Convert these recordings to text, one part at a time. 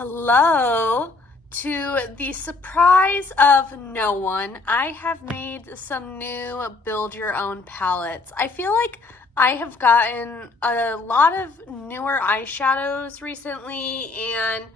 Hello. To the surprise of no one, I have made some new build your own palettes. I feel like I have gotten a lot of newer eyeshadows recently and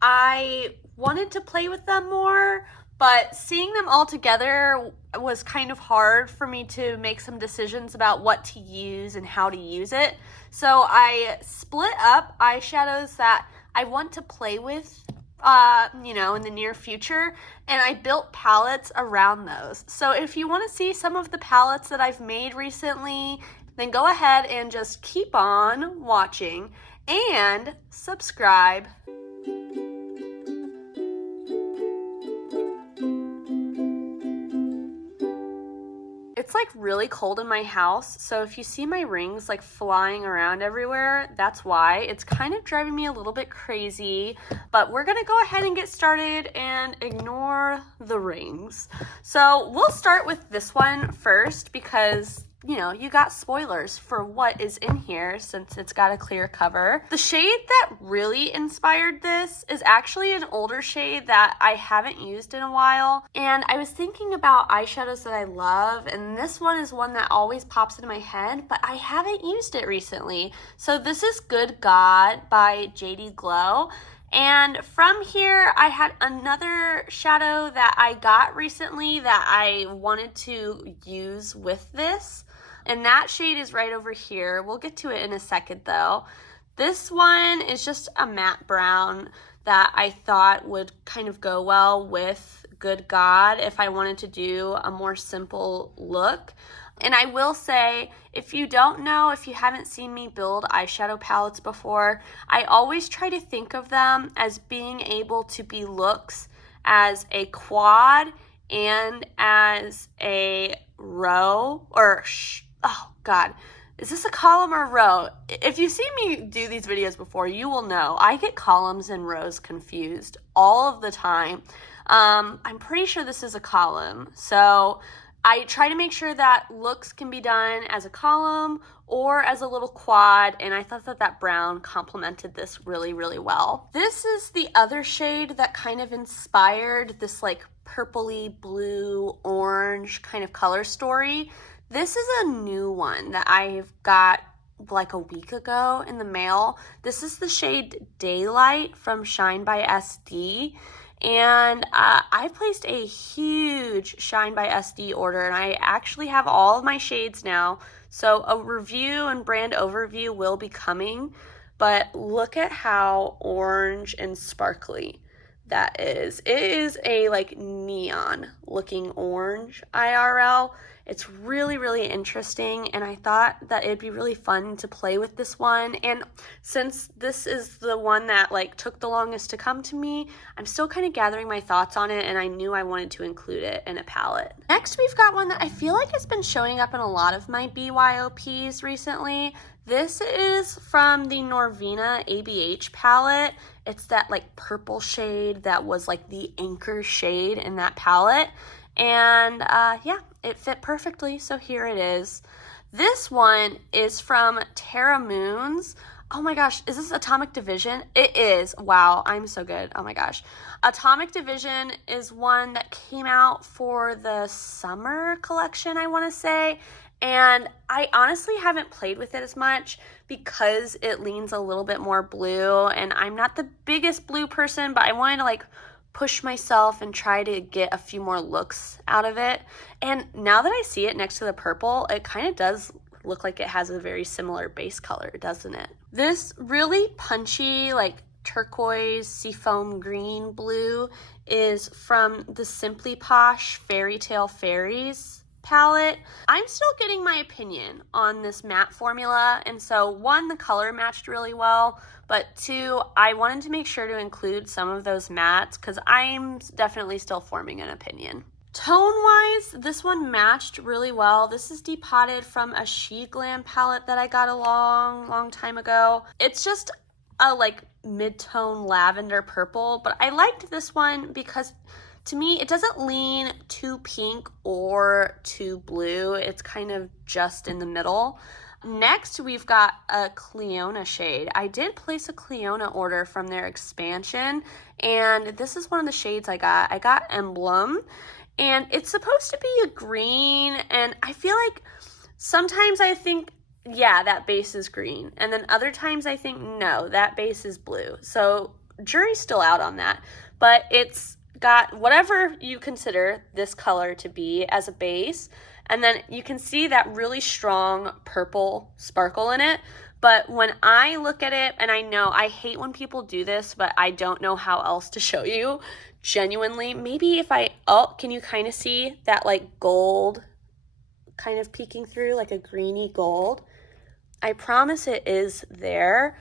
I wanted to play with them more, but seeing them all together was kind of hard for me to make some decisions about what to use and how to use it. So I split up eyeshadows that I want to play with, in the near future, and I built palettes around those. So if you want to see some of the palettes that I've made recently, then go ahead and just keep on watching and subscribe. It's like really cold in my house, so if you see my rings like flying around everywhere, that's why. It's kind of driving me a little bit crazy, but we're gonna go ahead and get started and ignore the rings. So we'll start with this one first because you got spoilers for what is in here since it's got a clear cover. The shade that really inspired this is actually an older shade that I haven't used in a while. And I was thinking about eyeshadows that I love, and this one is one that always pops into my head, but I haven't used it recently. So this is Good God by JD Glow. And from here, I had another shadow that I got recently that I wanted to use with this. And that shade is right over here. We'll get to it in a second though. This one is just a matte brown that I thought would kind of go well with Good God if I wanted to do a more simple look. And I will say, if you don't know, if you haven't seen me build eyeshadow palettes before, I always try to think of them as being able to be looks as a quad and as a row, or oh God, is this a column or a row? If you've seen me do these videos before, you will know I get columns and rows confused all of the time. I'm pretty sure this is a column. So I try to make sure that looks can be done as a column or as a little quad, and I thought that brown complemented this really, really well. This is the other shade that kind of inspired this like purpley blue orange kind of color story. This is a new one that I've got like a week ago in the mail. This is the shade Daylight from Shine by SD. And I placed a huge Shine by SD order, and I actually have all of my shades now. So a review and brand overview will be coming, but look at how orange and sparkly that is. It is a like neon looking orange IRL. It's really, really interesting, and I thought that it'd be really fun to play with this one. And since this is the one that like took the longest to come to me, I'm still kind of gathering my thoughts on it, and I knew I wanted to include it in a palette. Next, we've got one that I feel like has been showing up in a lot of my BYOPs recently. This is from the Norvina ABH palette. It's that like purple shade that was like the anchor shade in that palette. And yeah, it fit perfectly, so here it is. This one is from Terra Moons. Oh my gosh, is this Atomic Division? It is. Wow, I'm so good. Oh my gosh. Atomic Division is one that came out for the summer collection, I want to say. And I honestly haven't played with it as much because it leans a little bit more blue. And I'm not the biggest blue person, but I wanted to like push myself and try to get a few more looks out of it. And now that I see it next to the purple, it kind of does look like it has a very similar base color, doesn't it? This really punchy, like turquoise seafoam green blue is from the Simply Posh Fairy Tale Fairies palette. I'm still getting my opinion on this matte formula, and so one, the color matched really well, but two, I wanted to make sure to include some of those mattes because I'm definitely still forming an opinion. Tone-wise, this one matched really well. This is Depotted from a She Glam palette that I got a long time ago. It's just a like mid-tone lavender purple, but I liked this one because to me, it doesn't lean too pink or too blue. It's kind of just in the middle. Next, we've got a Cleona shade. I did place a Cleona order from their expansion, and this is one of the shades I got. I got Emblem, and it's supposed to be a green, and I feel like sometimes I think, yeah, that base is green, and then other times I think, no, that base is blue. So jury's still out on that, but it's got whatever you consider this color to be as a base. And then you can see that really strong purple sparkle in it. But when I look at it, and I know I hate when people do this, but I don't know how else to show you. Genuinely, maybe if can you kind of see that like gold kind of peeking through, like a greeny gold? I promise it is there.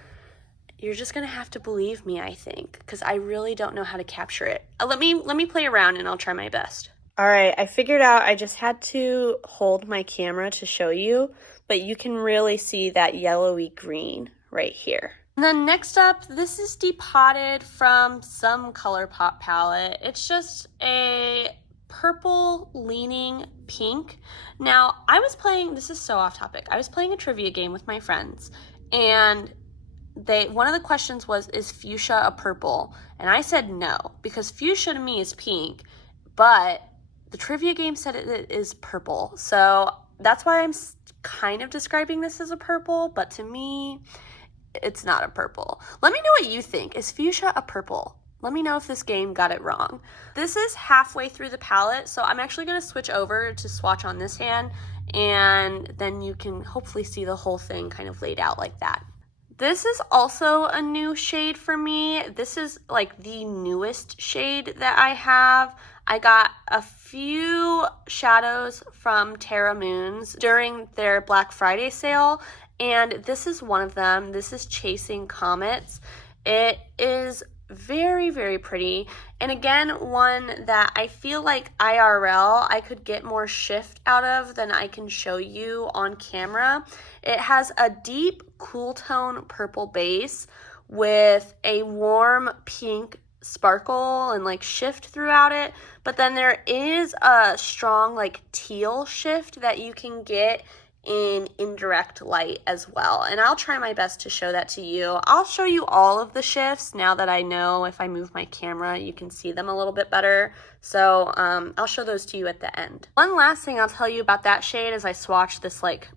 You're just gonna have to believe me, I think, because I really don't know how to capture it. Let me play around and I'll try my best. All right, I figured out I just had to hold my camera to show you, but you can really see that yellowy green right here. And then next up, this is Depotted from some ColourPop palette. It's just a purple leaning pink. Now, this is so off topic. I was playing a trivia game with my friends, and one of the questions was, is fuchsia a purple? And I said no, because fuchsia to me is pink, but the trivia game said it is purple. So that's why I'm kind of describing this as a purple, but to me, it's not a purple. Let me know what you think. Is fuchsia a purple? Let me know if this game got it wrong. This is halfway through the palette, so I'm actually gonna switch over to swatch on this hand, and then you can hopefully see the whole thing kind of laid out like that. This is also a new shade for me. This is like the newest shade that I have. I got a few shadows from Terra Moons during their Black Friday sale, and this is one of them. This is Chasing Comets. It is very, very pretty, and again, one that I feel like IRL I could get more shift out of than I can show you on camera. It has a deep cool tone purple base with a warm pink sparkle and like shift throughout it, but then there is a strong like teal shift that you can get in indirect light as well, and I'll try my best to show that to you. I'll show you all of the shifts now that I know if I move my camera you can see them a little bit better, so I'll show those to you at the end. One last thing I'll tell you about that shade is I swatched this like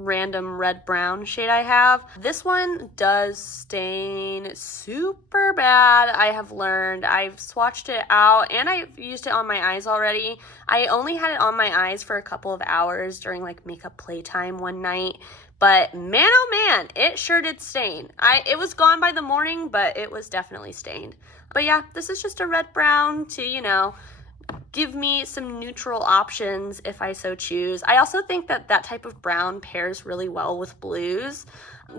random red brown shade I have. This one does stain super bad. I have learned. I've swatched it out and I've used it on my eyes already. I only had it on my eyes for a couple of hours during like makeup playtime one night, but man oh man, it sure did stain. It was gone by the morning, but it was definitely stained. But yeah, this is just a red brown to, you know, give me some neutral options if I so choose. I also think that that type of brown pairs really well with blues.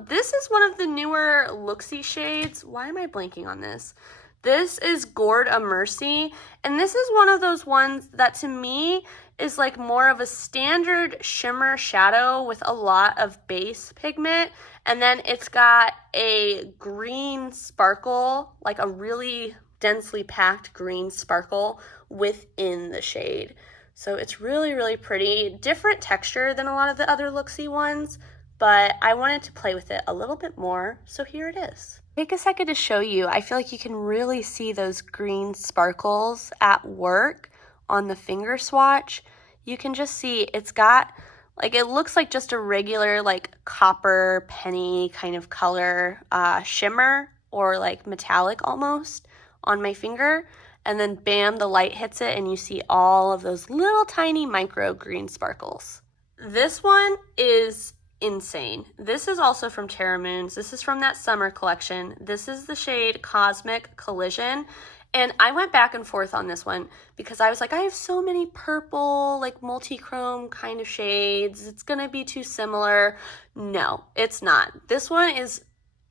This is one of the newer Looksy shades. Why am I blanking on this? This is Gourd a Mercy, and this is one of those ones that to me is like more of a standard shimmer shadow with a lot of base pigment, and then it's got a green sparkle, like a really densely packed green sparkle within the shade. So it's really, really pretty. Different texture than a lot of the other Looksy ones, but I wanted to play with it a little bit more, so here it is. Take a second to show you. I feel like you can really see those green sparkles at work on the finger swatch. You can just see it's got, like, it looks like just a regular, like, copper penny kind of color shimmer or, like, metallic almost on my finger. And then, bam, the light hits it and you see all of those little tiny micro green sparkles. This one is insane. This is also from Terra Moons. This is from that summer collection. This is the shade Cosmic Collision. And I went back and forth on this one because I was like, I have so many purple, like multi-chrome kind of shades. It's gonna be too similar. No, it's not. This one is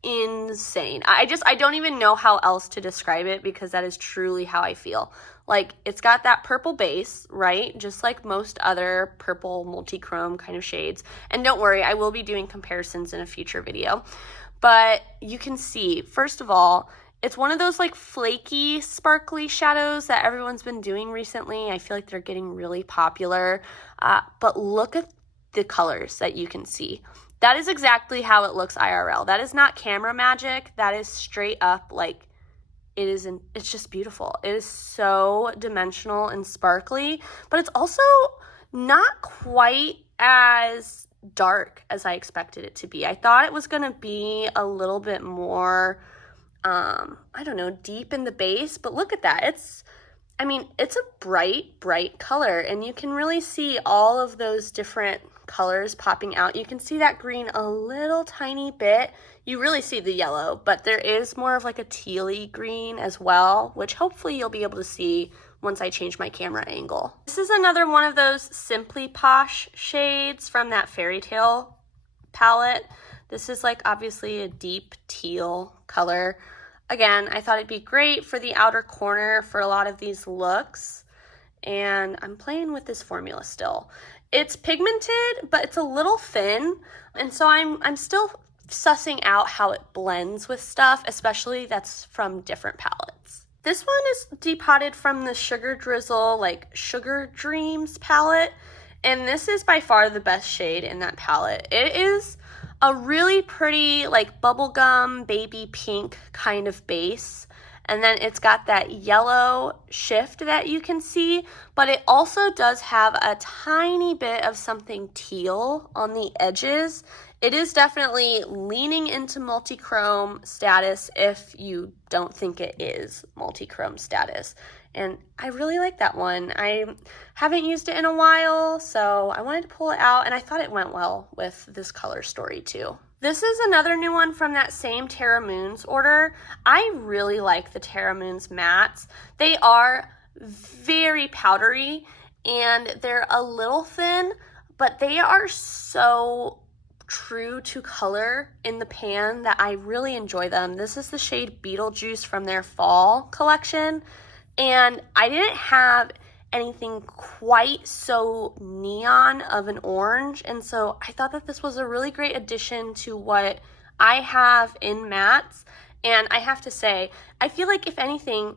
insane. I don't even know how else to describe it because that is truly how I feel. Like, it's got that purple base, right? Just like most other purple multi-chrome kind of shades. And don't worry, I will be doing comparisons in a future video. But you can see, first of all, it's one of those like flaky, sparkly shadows that everyone's been doing recently. I feel like they're getting really popular. But look at the colors that you can see. That is exactly how it looks IRL. That is not camera magic. That is straight up like it's just beautiful. It is so dimensional and sparkly, but it's also not quite as dark as I expected it to be. I thought it was going to be a little bit more, I don't know, deep in the base, but look at that. It's a bright color, and you can really see all of those different colors popping out. You can see that green a little tiny bit. You really see the yellow, but there is more of like a tealy green as well, which hopefully you'll be able to see once I change my camera angle. This is another one of those Simply Posh shades from that Fairy Tale palette. This is like obviously a deep teal color. Again, I thought it'd be great for the outer corner for a lot of these looks, and I'm playing with this formula still. It's pigmented, but it's a little thin, and so I'm still sussing out how it blends with stuff, especially that's from different palettes. This one is depotted from the Sugar Drizzle, like Sugar Dreams palette, and this is by far the best shade in that palette. It is a really pretty like bubblegum baby pink kind of base, and then it's got that yellow shift that you can see, but it also does have a tiny bit of something teal on the edges. It is definitely leaning into multi-chrome status if you don't think it is multi-chrome status. And I really like that one. I haven't used it in a while, so I wanted to pull it out, and I thought it went well with this color story too. This is another new one from that same Terra Moons order. I really like the Terra Moons mattes. They are very powdery, and they're a little thin, but they are so true to color in the pan that I really enjoy them. This is the shade Beetlejuice from their fall collection, and I didn't have anything quite so neon of an orange, and so I thought that this was a really great addition to what I have in mattes. And I have to say, I feel like if anything,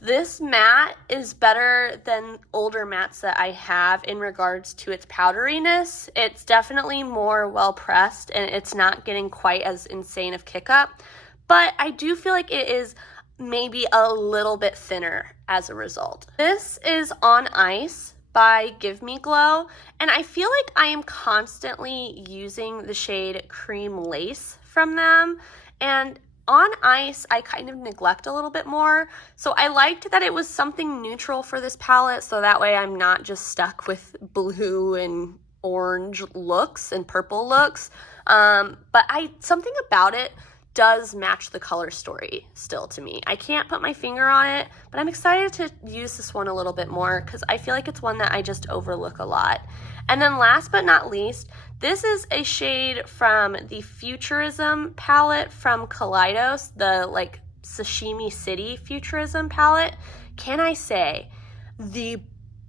this matte is better than older mattes that I have in regards to its powderiness. It's definitely more well pressed, and it's not getting quite as insane of kick up, but I do feel like it is maybe a little bit thinner as a result. This is On Ice by Give Me Glow, and I feel like I am constantly using the shade Cream Lace from them, and On Ice I kind of neglect a little bit more, so I liked that it was something neutral for this palette, so that way I'm not just stuck with blue and orange looks and purple looks, but something about it does match the color story still to me. I can't put my finger on it, but I'm excited to use this one a little bit more because I feel like it's one that I just overlook a lot. And then last but not least, this is a shade from the Futurism palette from Kaleidos, the like Sashimi City Futurism palette. Can I say the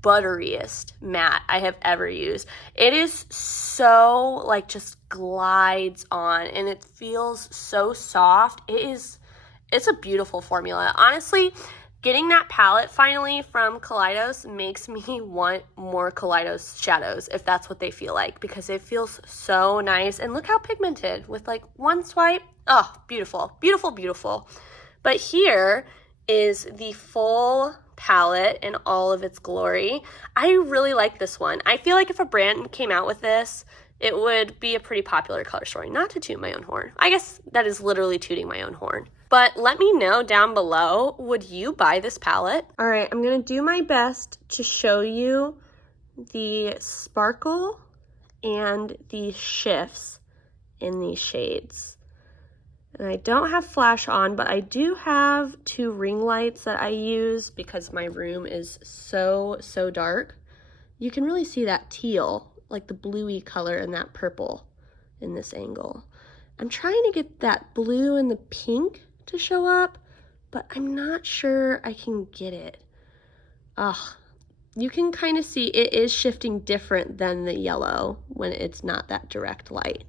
butteriest matte I have ever used. It is so like just glides on, and it feels so soft. It's a beautiful formula. Honestly, getting that palette finally from Kaleidos makes me want more Kaleidos shadows if that's what they feel like, because it feels so nice. And look how pigmented with like one swipe. Oh, beautiful, beautiful, beautiful. But here is the full palette in all of its glory. I really like this one. I feel like if a brand came out with this, it would be a pretty popular color story. Not to toot my own horn. I guess that is literally tooting my own horn. But let me know down below, would you buy this palette? All right, I'm gonna do my best to show you the sparkle and the shifts in these shades. And I don't have flash on, but I do have 2 ring lights that I use because my room is so dark. You can really see that teal, like the bluey color, and that purple in this angle. I'm trying to get that blue and the pink to show up, but I'm not sure I can get it. You can kind of see it is shifting different than the yellow when it's not that direct light.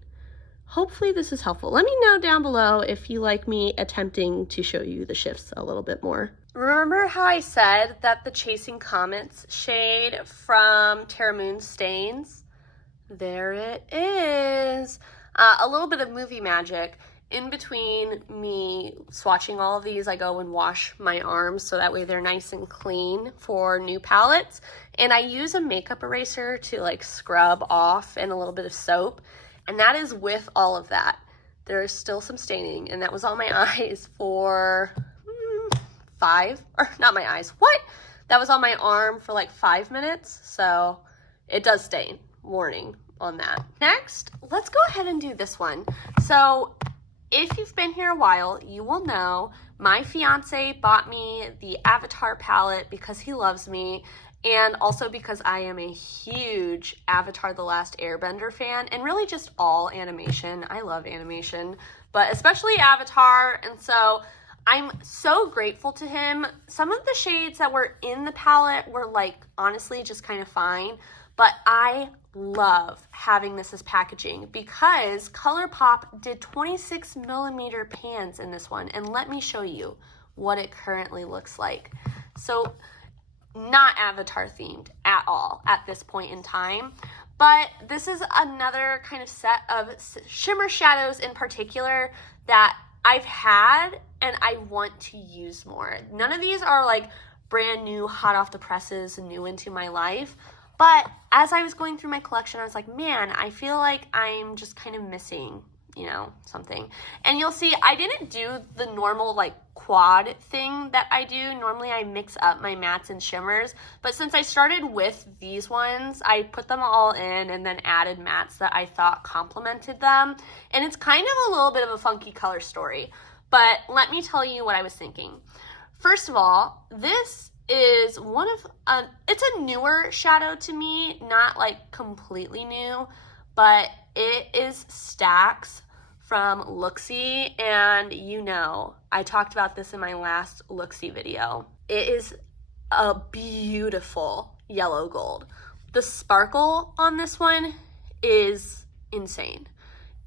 Hopefully this is helpful. Let me know down below if you like me attempting to show you the shifts a little bit more. Remember how I said that the Chasing Comets shade from Terra Moon Stains? There it is. A little bit of movie magic. In between me swatching all of these, I go and wash my arms so that way they're nice and clean for new palettes. And I use a makeup eraser to like scrub off and a little bit of soap. And that is with all of that. There is still some staining, and that was on my eyes for That was on my arm for like 5 minutes, so it does stain. Warning on that. Next, let's go ahead and do this one. So if you've been here a while, you will know my fiance bought me the Avatar palette because he loves me, and also because I am a huge Avatar The Last Airbender fan, and really just all animation. I love animation, but especially Avatar, and so I'm so grateful to him. Some of the shades that were in the palette were like honestly just kind of fine, but I love having this as packaging because ColourPop did 26 millimeter pans in this one, and let me show you what it currently looks like. So not Avatar themed at all at this point in time, but this is another kind of set of shimmer shadows in particular that I've had and I want to use more. None of these are like brand new, hot off the presses, new into my life, but as I was going through my collection, I was like, man, I feel like I'm just kind of missing, you know, something. And you'll see I didn't do the normal like quad thing that I do. Normally I mix up my mattes and shimmers, but since I started with these ones, I put them all in and then added mattes that I thought complemented them. And it's kind of a little bit of a funky color story, but let me tell you what I was thinking. First of all, this is it's a newer shadow to me, not like completely new, but it is Stacks from Looksy, and you know, I talked about this in my last Looksy video. It is a beautiful yellow gold. The sparkle on this one is insane,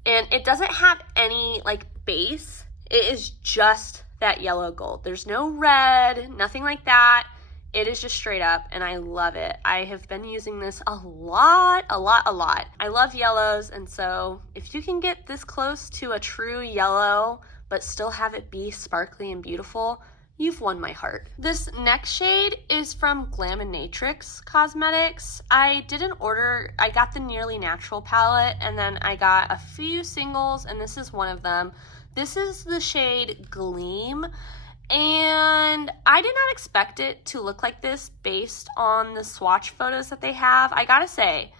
and it doesn't have any like base. It is just that yellow gold. There's no red, nothing like that. It is just straight up, and I love it. I have been using this a lot. I love yellows, and so if you can get this close to a true yellow, but still have it be sparkly and beautiful, you've won my heart. This next shade is from Glaminatrix Cosmetics. I got the Nearly Natural palette, and then I got a few singles, and this is one of them. This is the shade Gleam. And I did not expect it to look like this based on the swatch photos that they have. I gotta say,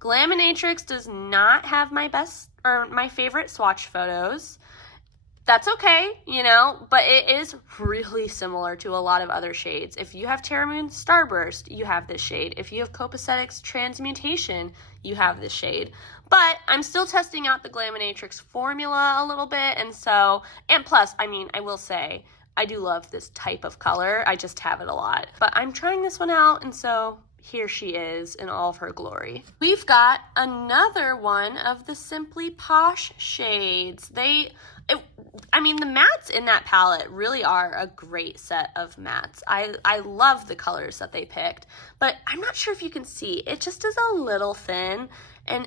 Glaminatrix does not have my favorite swatch photos. That's okay, you know, but it is really similar to a lot of other shades. If you have Terra Moon Starburst, you have this shade. If you have Copacetic's Transmutation, you have this shade. But I'm still testing out the Glaminatrix formula a little bit, and plus, I mean, I will say, I do love this type of color. I just have it a lot. But I'm trying this one out, and so here she is in all of her glory. We've got another one of the Simply Posh shades. The mattes in that palette really are a great set of mattes. I love the colors that they picked, but I'm not sure if you can see. It just is a little thin, and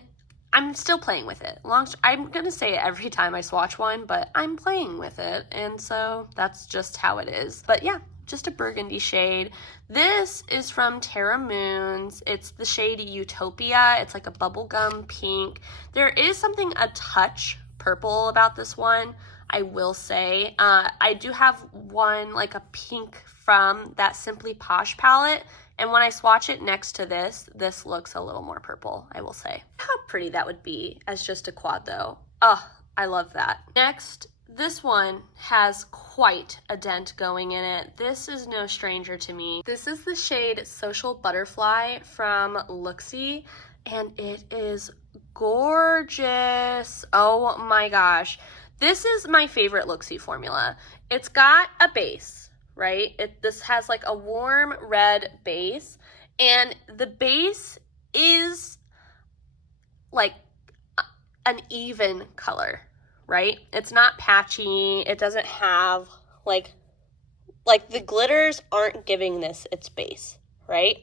I'm still playing with it. I'm gonna say it every time I swatch one, but I'm playing with it, and so that's just how it is. But yeah, just a burgundy shade. This is from Terra Moons. It's the shade Utopia. It's like a bubblegum pink. There is something a touch purple about this one, I will say. I do have one like a pink from that Simply Posh palette, and when I swatch it next to this looks a little more purple, I will say. How pretty that would be as just a quad though. Oh, I love that. Next, this one has quite a dent going in it. This is no stranger to me. This is the shade Social Butterfly from Looksy, and it is gorgeous. Oh my gosh. This is my favorite Looksy formula. It's got a base, right? This has like a warm red base, and the base is like an even color, right? It's not patchy. It doesn't have like the glitters aren't giving this its base, right?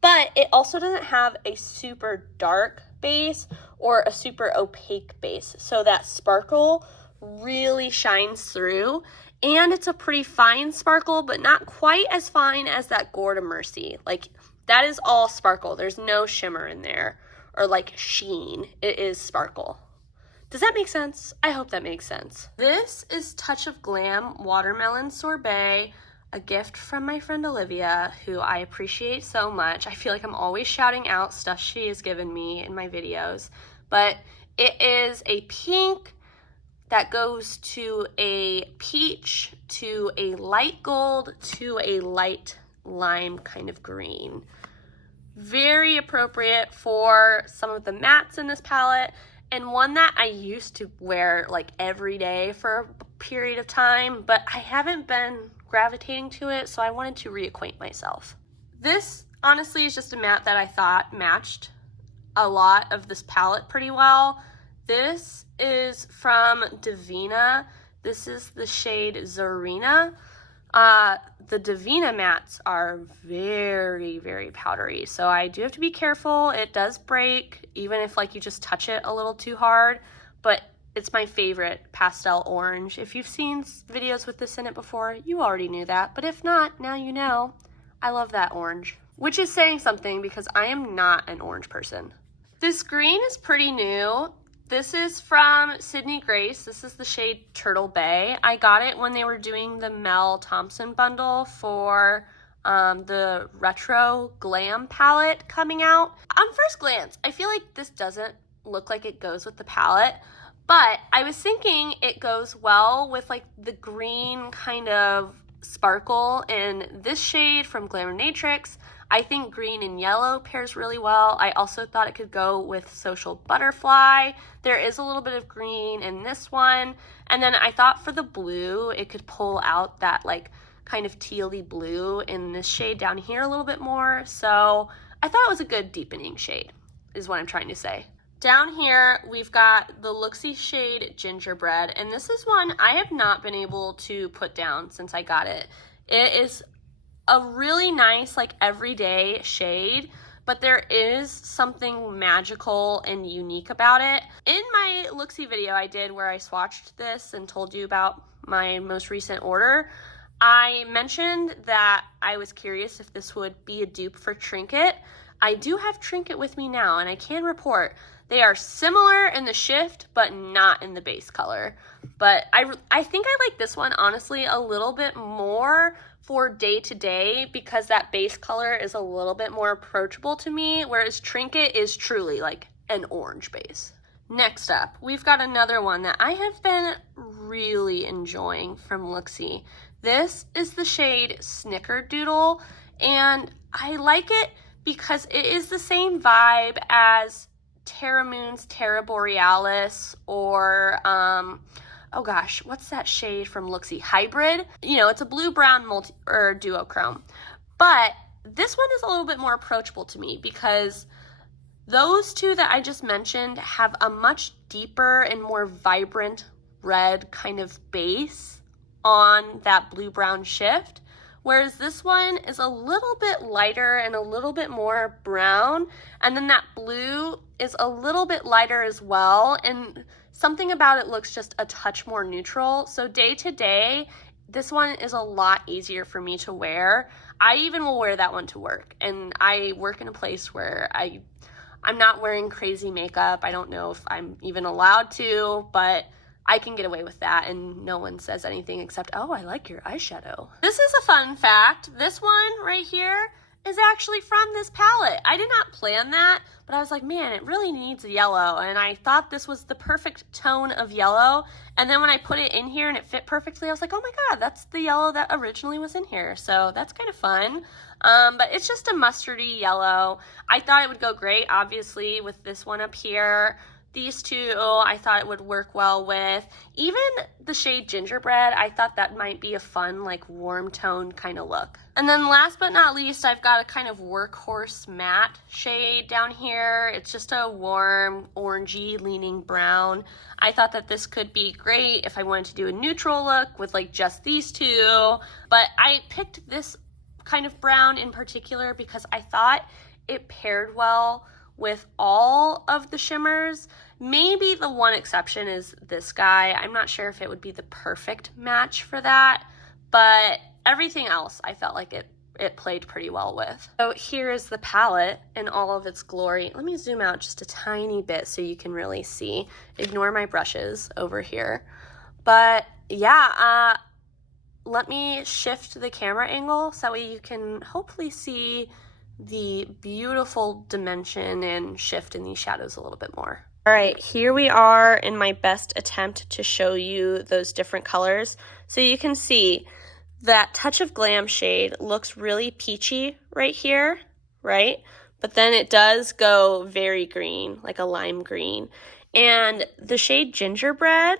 But it also doesn't have a super dark base or a super opaque base. So that sparkle really shines through, and it's a pretty fine sparkle, but not quite as fine as that Gorda Mercy. Like, that is all sparkle. There's no shimmer in there or like sheen. It is sparkle. Does that make sense? I hope that makes sense. This is Touch of Glam Watermelon Sorbet, a gift from my friend Olivia, who I appreciate so much. I feel like I'm always shouting out stuff she has given me in my videos, but it is a pink that goes to a peach, to a light gold, to a light lime kind of green. Very appropriate for some of the mattes in this palette, and one that I used to wear like every day for a period of time, but I haven't been gravitating to it, so I wanted to reacquaint myself. This honestly is just a matte that I thought matched a lot of this palette pretty well. This is from Divina. This is the shade Zarina. The Divina mattes are very, very powdery, so I do have to be careful. It does break, even if like you just touch it a little too hard, but it's my favorite pastel orange. If you've seen videos with this in it before, you already knew that, but if not, now you know. I love that orange, which is saying something because I am not an orange person. This green is pretty new. This is from Sydney Grace. This is the shade Turtle Bay. I got it when they were doing the Mel Thompson bundle for the retro glam palette coming out. On first glance, I feel like this doesn't look like it goes with the palette, but I was thinking it goes well with like the green kind of sparkle in this shade from Glamournatrix. I think green and yellow pairs really well. I also thought it could go with Social Butterfly. There is a little bit of green in this one. And then I thought for the blue, it could pull out that like kind of tealy blue in this shade down here a little bit more. So I thought it was a good deepening shade, is what I'm trying to say. Down here, we've got the Looksy shade Gingerbread, and this is one I have not been able to put down since I got it. It is a really nice, like, everyday shade, but there is something magical and unique about it. In my Looksy video I did where I swatched this and told you about my most recent order, I mentioned that I was curious if this would be a dupe for Trinket. I do have Trinket with me now, and I can report they are similar in the shift, but not in the base color. But I think I like this one, honestly, a little bit more for day-to-day because that base color is a little bit more approachable to me, whereas Trinket is truly like an orange base. Next up, we've got another one that I have been really enjoying from Looksy. This is the shade Snickerdoodle, and I like it because it is the same vibe as Terra Moon's Terra Borealis or, oh gosh, what's that shade from Looksy? Hybrid. You know, it's a blue-brown duochrome. But this one is a little bit more approachable to me because those two that I just mentioned have a much deeper and more vibrant red kind of base on that blue-brown shift. Whereas this one is a little bit lighter and a little bit more brown. And then that blue is a little bit lighter as well. And something about it looks just a touch more neutral. So day to day, this one is a lot easier for me to wear. I even will wear that one to work. And I work in a place where I'm not wearing crazy makeup. I don't know if I'm even allowed to, but I can get away with that and no one says anything except, oh, I like your eyeshadow. This is a fun fact. This one right here is actually from this palette. I did not plan that, but I was like, man, it really needs yellow. And I thought this was the perfect tone of yellow. And then when I put it in here and it fit perfectly, I was like, oh my God, that's the yellow that originally was in here. So that's kind of fun. But it's just a mustardy yellow. I thought it would go great, obviously, with this one up here. These two, I thought it would work well with. Even the shade Gingerbread, I thought that might be a fun, like, warm tone kind of look. And then last but not least, I've got a kind of workhorse matte shade down here. It's just a warm, orangey leaning brown. I thought that this could be great if I wanted to do a neutral look with, like, just these two. But I picked this kind of brown in particular because I thought it paired well with all of the shimmers. Maybe the one exception is this guy. I'm not sure if it would be the perfect match for that, but everything else I felt like it played pretty well with. So here is the palette in all of its glory. Let me zoom out just a tiny bit so you can really see. Ignore my brushes over here. But yeah, let me shift the camera angle so that way you can hopefully see the beautiful dimension and shift in these shadows a little bit more. All right, here we are in my best attempt to show you those different colors. So you can see that touch of glam shade looks really peachy right here, right? But then it does go very green, like a lime green. And the shade Gingerbread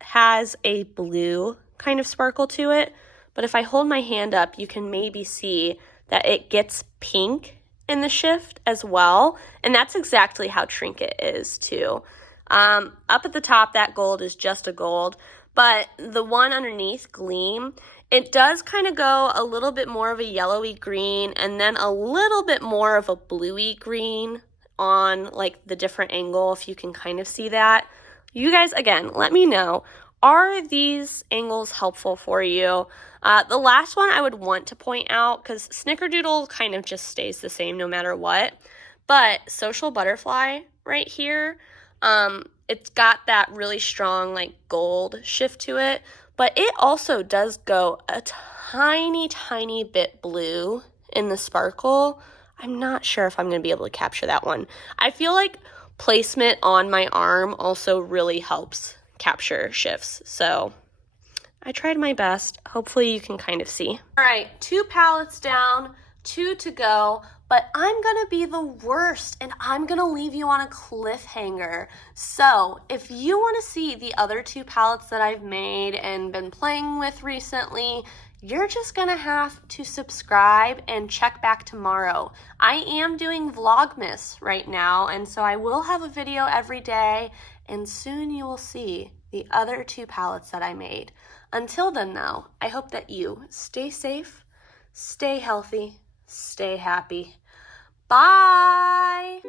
has a blue kind of sparkle to it. But if I hold my hand up, you can maybe see that it gets pink in the shift as well. And that's exactly how Trinket is too. Up at the top, that gold is just a gold. But the one underneath, Gleam, it does kind of go a little bit more of a yellowy green and then a little bit more of a bluey green on like the different angle, if you can kind of see that. You guys, again, let me know, are these angles helpful for you? The last one I would want to point out, because Snickerdoodle kind of just stays the same no matter what, but Social Butterfly right here, it's got that really strong like gold shift to it, but it also does go a tiny bit blue in the sparkle. I'm not sure if I'm going to be able to capture that one. I feel like placement on my arm also really helps capture shifts. So I tried my best. Hopefully you can kind of see. All right, 2 palettes down, 2 to go, but I'm gonna be the worst and I'm gonna leave you on a cliffhanger. So if you wanna see the other 2 palettes that I've made and been playing with recently, you're just gonna have to subscribe and check back tomorrow. I am doing Vlogmas right now, and so I will have a video every day, and soon you will see the other 2 palettes that I made. Until then though, I hope that you stay safe, stay healthy, stay happy. Bye!